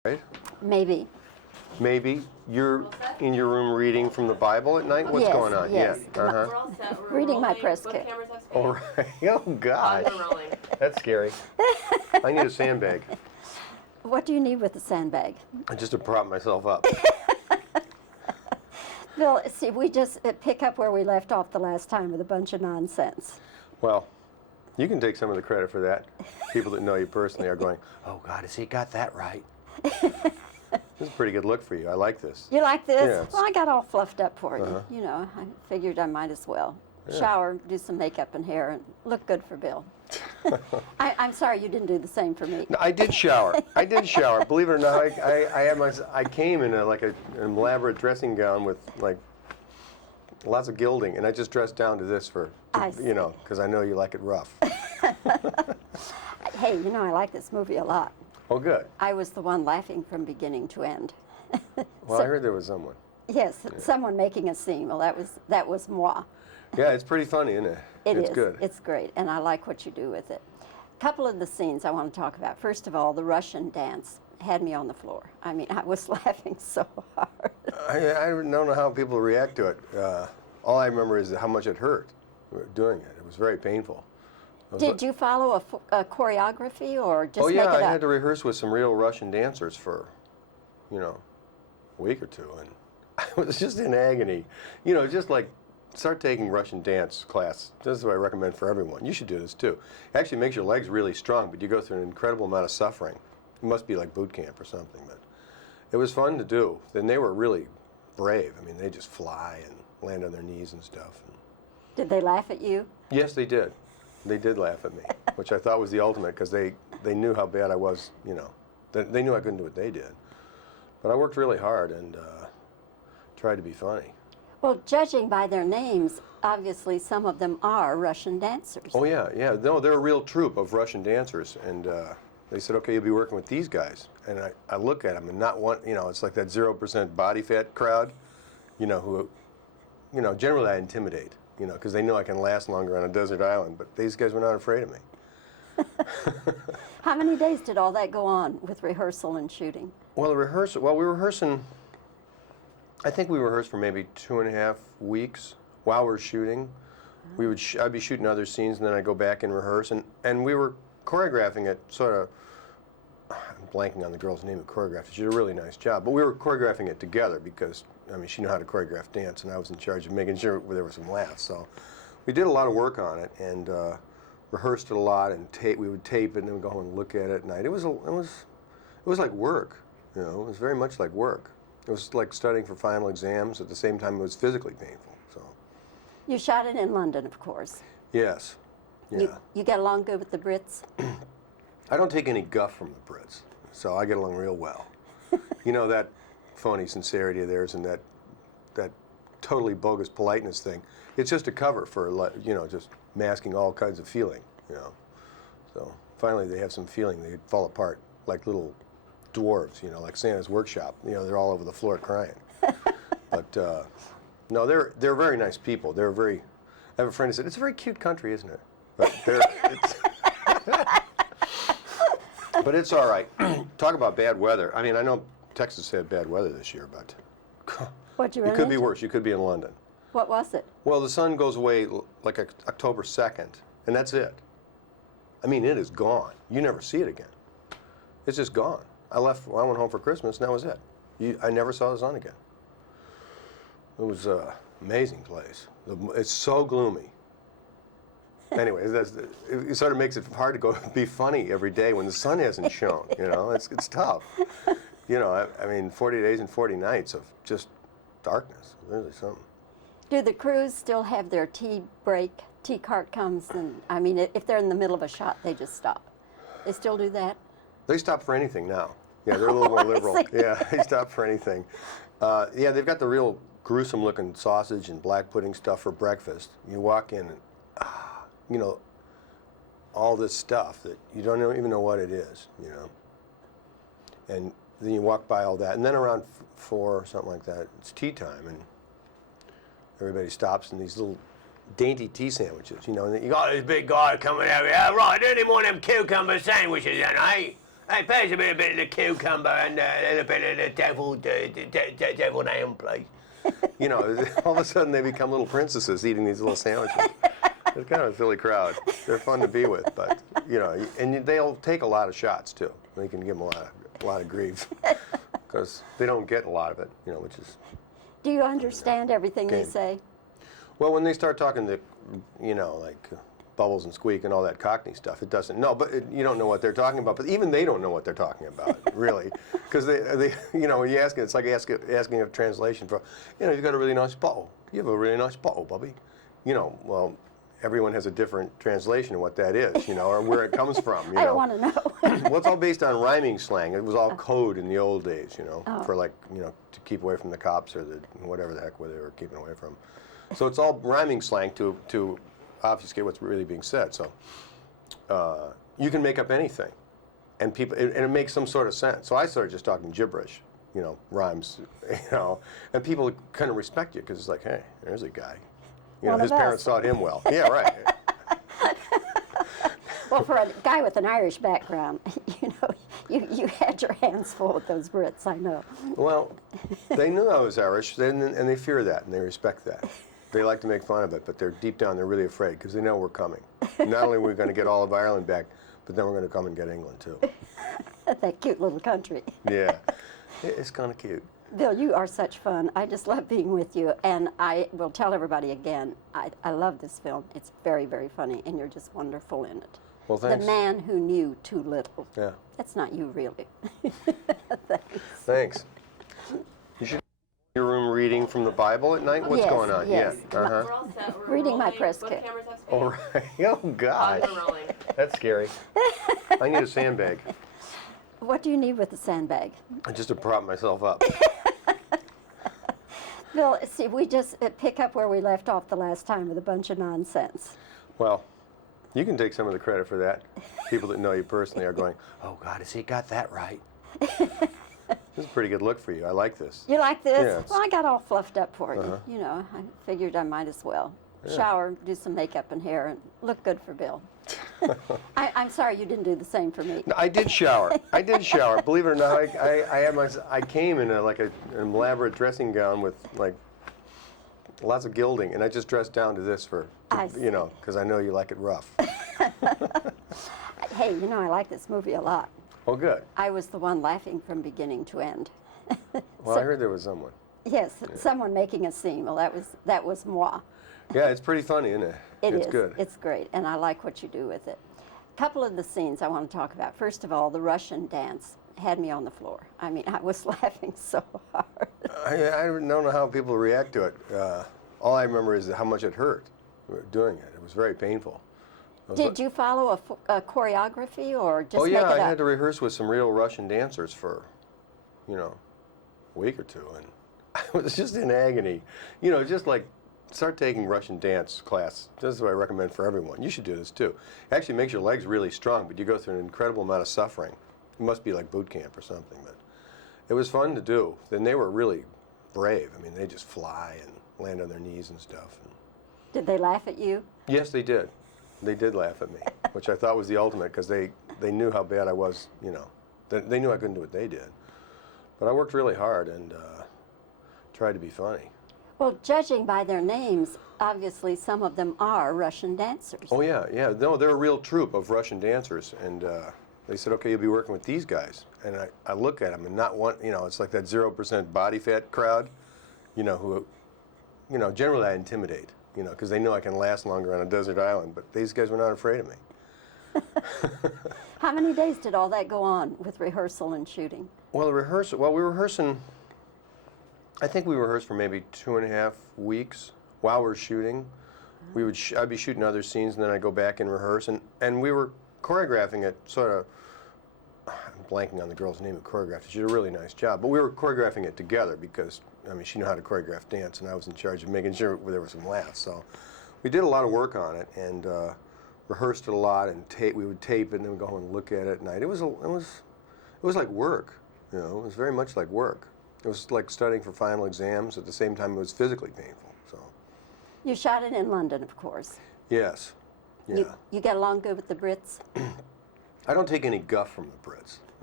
Right? Maybe. Maybe. You're in your room reading from the Bible at night? What's Yes, going on? yes. Yeah. Uh-huh. We're all set. We're Reading my rolling. press Both kit. cameras have space. All right. Oh, God. We're rolling. That's scary. I need a sandbag What do you need with the sandbag? just to prop myself up. Bill, see, we just pick up where we left off the last time with a bunch of nonsense. Well, you can take some of the credit for that. People that know you personally are going, oh, God, has he got that right? This is a pretty good look for you. I like this. You like this? Yeah, it's- Well, I got all fluffed up for you. Uh-huh. You know, I figured I might as well. Yeah. Shower, do some makeup and hair, and look good for Bill. I'm sorry you didn't do the same for me. No, I did shower. I did shower. Believe it or not, I came in an elaborate dressing gown with like lots of gilding, and I just dressed down to this because I know you like it rough. Hey, you know, I like this movie a lot. Oh, good. I was the one laughing from beginning to end. Well, I heard there was someone. Yes, someone making a scene. Well, that was moi. Yeah, it's pretty funny, isn't it? It's is. good. It's great, and I like what you do with it. A couple of the scenes I want to talk about. First of all, the Russian dance had me on the floor. I mean, I was laughing so hard. I don't know how people react to it. All I remember is how much it hurt doing it. It was very painful. Did you follow a choreography or just Oh, make yeah, it I up? had to rehearse with some real Russian dancers for, a week or two, and I was just in agony. Just like, start taking Russian dance class. This is what I recommend for everyone. You should do this too. It actually makes your legs really strong, but you go through an incredible amount of suffering. It must be like boot camp or something, but it was fun to do. Then they were really brave. I mean, they just fly and land on their knees and stuff. Did they laugh at you? Yes, they did. They did laugh at me, which I thought was the ultimate, because they knew how bad I was, They knew I couldn't do what they did. But I worked really hard and tried to be funny. Well, judging by their names, obviously some of them are Russian dancers. Oh, yeah. No, they're a real troupe of Russian dancers, and they said, okay, you'll be working with these guys. And I look at them, and not one, it's like that 0% body fat crowd, who, generally I intimidate, because they know I can last longer on a desert island, but these guys were not afraid of me. How many days did all that go on with rehearsal and shooting? Well, we were rehearsing, I think we rehearsed for maybe 2.5 weeks while we were shooting. I'd be shooting other scenes, and then I'd go back and rehearse, and we were choreographing it sort of, I'm blanking on the girl's name who choreographed it. She did a really nice job, but we were choreographing it together because, she knew how to choreograph dance, and I was in charge of making sure there were some laughs. So we did a lot of work on it, and rehearsed it a lot, and we would tape it, and then we'd go home and look at it at night. It was like work, it was very much like work. It was like studying for final exams. At the same time, it was physically painful. So. You shot it in London, of course. Yes. Yeah. You get along good with the Brits? I don't take any guff from the Brits, so I get along real well. That phony sincerity of theirs and that totally bogus politeness thing. It's just a cover for, just masking all kinds of feeling, So finally they have some feeling. They fall apart like little dwarves, like Santa's workshop. They're all over the floor crying. But no, they're very nice people. I have a friend who said, it's a very cute country, isn't it? But it's all right. Talk about bad weather. I know Texas had bad weather this year, but it could be worse. You could be in London. What was it? Well, the sun goes away like October 2nd, and that's it. It is gone. You never see it again. It's just gone. I went home for Christmas, and that was it. I never saw the sun again. It was an amazing place. It's so gloomy. Anyway, it sort of makes it hard to go be funny every day when the sun hasn't shone. It's tough. 40 days and 40 nights of just darkness. Really something. Do the crews still have their tea break? Tea cart comes, and if they're in the middle of a shot, they just stop. They still do that? They stop for anything now. Yeah, they're a little more liberal. Yeah, they stop for anything. Yeah, they've got the real gruesome-looking sausage and black pudding stuff for breakfast. You walk in, and all this stuff that you don't even know what it is, And then you walk by all that, and then around 4 or something like that, it's tea time, and everybody stops in these little dainty tea sandwiches, and you got this big guy coming out, yeah, right, any more of them cucumber sandwiches, then, eh? Hey, pass a bit of the cucumber and a little bit of the devil name, please. You know, all of a sudden they become little princesses eating these little sandwiches. It's kind of a silly crowd. They're fun to be with, but, you know, and they'll take a lot of shots, too. They can give them a lot of grief because they don't get a lot of it, you know, which is... Do you understand everything they say? Well, when they start talking the, you know, like bubbles and squeak and all that Cockney stuff, it doesn't. No, but you don't know what they're talking about. But even they don't know what they're talking about, really, because they, you know, when you ask it, it's like asking a translation for, you know, you've got a really nice bottle. You have a really nice bottle, Bobbie. You know, well, everyone has a different translation of what that is, you know, or where it comes from. You know? I don't want to know. Well, it's all based on rhyming slang. It was all code in the old days, you know, for like, you know, to keep away from the cops or the whatever the heck where they were keeping away from. So it's all rhyming slang to obfuscate what's really being said. So you can make up anything, and it makes some sort of sense. So I started just talking gibberish, you know, rhymes, you know, and people kind of respect you because it's like, hey, there's a guy. You know, his parents taught him well. Yeah, right. Well, for a guy with an Irish background, you know, you had your hands full with those Brits, I know. Well, they knew I was Irish, and they fear that, and they respect that. They like to make fun of it, but they're deep down, they're really afraid because they know we're coming. Not only are we going to get all of Ireland back, but then we're going to come and get England, too. That cute little country. Yeah, it's kind of cute. Bill, you are such fun. I just love being with you, and I will tell everybody again, I love this film. It's very, very funny, and you're just wonderful in it. Well, thanks. The man who knew too little. Yeah. That's not you, really. Thanks. Thanks. You should be in your room reading from the Bible at night? What's Yes, going on? yes. Yeah. Uh-huh. We're all set. We're Reading my rolling. press Both kit. cameras have speed. All right. Oh, gosh. We're rolling. That's scary. I need a sandbag. What do you need with a sandbag? Just to prop myself up. Bill, see, we just pick up where we left off the last time with a bunch of nonsense. Well, you can take some of the credit for that. People that know you personally are going, oh, God, has he got that right? This is a pretty good look for you. I like this. You like this? Yes. Well, I got all fluffed up for you. You know, I figured I might as well. Shower, do some makeup and hair, and look good for Bill. I'm sorry you didn't do the same for me. No, I did shower. I did shower. Believe it or not, I came in an elaborate dressing gown with like lots of gilding, and I just dressed down to this you know, because I know you like it rough. Hey, you know, I like this movie a lot. Oh, good. I was the one laughing from beginning to end. Well, I heard there was someone. Yes, someone making a scene. Well, that was moi. Yeah, it's pretty funny, isn't it? It's good. It's great, and I like what you do with it. A couple of the scenes I want to talk about. First of all, the Russian dance had me on the floor. I mean, I was laughing so hard. I don't know how people react to it. All I remember is how much it hurt doing it. It was very painful. Did you follow a choreography or just make it I up? had to rehearse with some real Russian dancers for, you know, a week or two, and I was just in agony. You know, just like start taking Russian dance class. This is what I recommend for everyone. You should do this too. It actually makes your legs really strong, but you go through an incredible amount of suffering. It must be like boot camp or something, but it was fun to do. Then they were really brave. I mean, they just fly and land on their knees and stuff. Did they laugh at you? Yes, they did. They did laugh at me, which I thought was the ultimate because they knew how bad I was, you know. They knew I couldn't do what they did. But I worked really hard and tried to be funny. Well, judging by their names, obviously some of them are Russian dancers. Oh, yeah, yeah. No, they're a real troupe of Russian dancers. And they said, okay, you'll be working with these guys. And I look at them and not one, you know, it's like that 0% body fat crowd, you know, who, you know, generally I intimidate, you know, because they know I can last longer on a desert island. But these guys were not afraid of me. How many days did all that go on with rehearsal and shooting? Well, we were rehearsing, I think we rehearsed for maybe 2.5 weeks while we were shooting. I'd be shooting other scenes, and then I'd go back and rehearse, and we were choreographing it sort of, I'm blanking on the girl's name who choreographed it. She did a really nice job, but we were choreographing it together because, I mean, she knew how to choreograph dance, and I was in charge of making sure there were some laughs. So we did a lot of work on it, and rehearsed it a lot, and we would tape it, and then we'd go home and look at it at night. It was like work, you know. It was very much like work. It was like studying for final exams. At the same time, it was physically painful. So. You shot it in London, of course. Yes. Yeah. You get along good with the Brits? I don't take any guff from the Brits.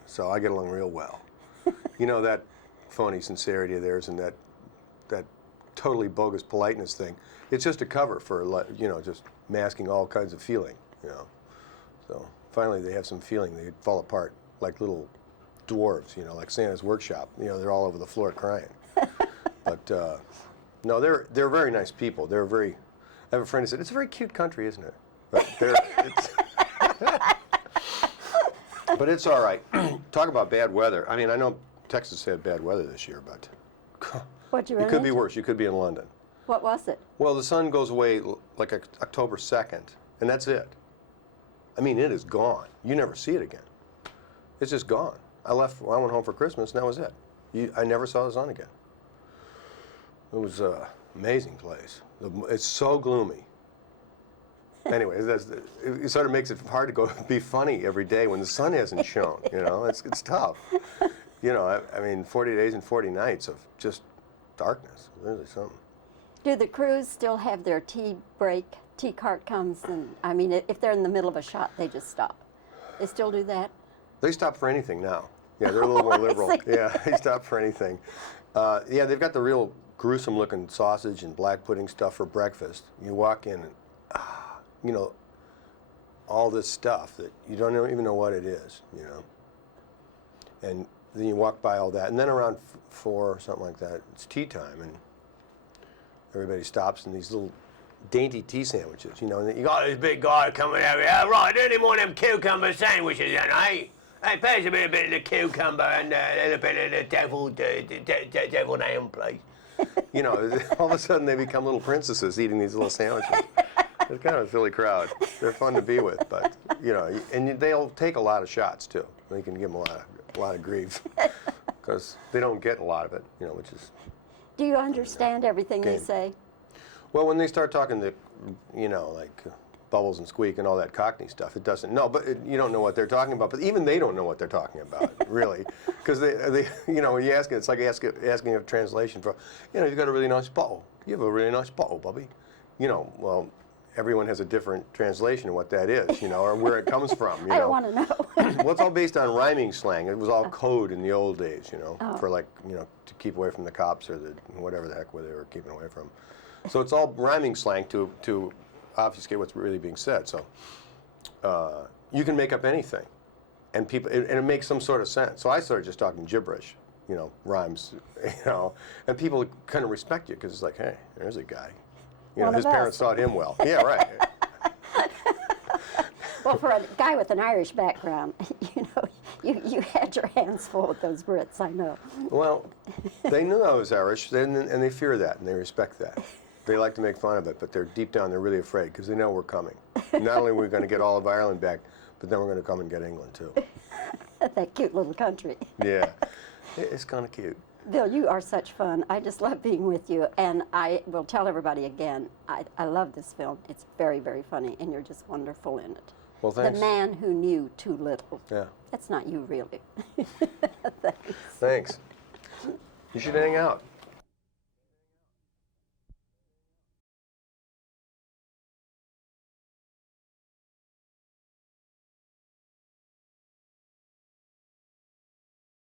so I get along real well. You know, that phony sincerity of theirs and that totally bogus politeness thing, it's just a cover for, you know, just masking all kinds of feeling, you know. So finally they have some feeling. They fall apart like little dwarves, you know, like Santa's workshop. You know, they're all over the floor crying. But no, they're very nice people. They're very. I have a friend who said, "It's a very cute country, isn't it?" But but it's all right. Talk about bad weather. I mean, I know Texas had bad weather this year, but What you it run could be into? worse. You could be in London. What was it? Well, the sun goes away like October 2nd, and that's it. I mean, it is gone. You never see it again. It's just gone. I went home for Christmas, and that was it. I never saw the sun again. It was an amazing place. It's so gloomy. Anyway, it sort of makes it hard to go be funny every day when the sun hasn't shone. You know, it's tough. You know, I mean, 40 days and 40 nights of just darkness. Really something. Do the crews still have their tea break? Tea cart comes, and I mean, if they're in the middle of a shot, they just stop. They still do that? They stop for anything now. Yeah, they're a little more liberal. Yeah, they stop for anything. Yeah, they've got the real gruesome-looking sausage and black pudding stuff for breakfast. You walk in, and you know, all this stuff that you don't even know what it is. You know, and then you walk by all that, and then around 4 or something like that, it's tea time, and everybody stops in these little dainty tea sandwiches, you know, and you got this big guy coming over here, right, any more of them cucumber sandwiches, then, eh? Hey, pass a bit of the cucumber and a bit of the deviled ham, please. You know, all of a sudden they become little princesses eating these little sandwiches. It's kind of a silly crowd. They're fun to be with, but, you know, and they'll take a lot of shots, too. They can give them a lot of grief, because they don't get a lot of it, you know, which is... Do you understand everything they game. say? Well, when they start talking the, you know, like bubbles and squeak and all that Cockney stuff, it doesn't. No, but you don't know what they're talking about. But even they don't know what they're talking about, really, because they, you know, when you ask it, it's like asking a translation for, you know, you got a really nice bottle. You have a really nice bottle, Bobbie. You know, well, everyone has a different translation of what that is, you know, or where it comes from. You I know. don't want to know. Well, it's all based on rhyming slang. It was all code in the old days, you know, for like, you know, to keep away from the cops or the whatever the heck they were keeping away from. So it's all rhyming slang to obfuscate what's really being said. So you can make up anything, and it makes some sort of sense. So I started just talking gibberish, you know, rhymes, you know, and people kind of respect you because it's like, hey, there's a guy. You know, One of his us. parents taught him well. Yeah, right. Well, for a guy with an Irish background, you know, you had your hands full with those Brits, I know. Well, they knew I was Irish, and they fear that, and they respect that. They like to make fun of it, but deep down they're really afraid because they know we're coming. Not only are we going to get all of Ireland back, but then we're going to come and get England too. That cute little country. Yeah, it's kind of cute. Bill, you are such fun. I just love being with you, and I will tell everybody again, I love this film. It's very, very funny, and you're just wonderful in it. Well, thanks. The man who knew too little. Yeah. That's not you, really. Thanks. Thanks. You should hang out.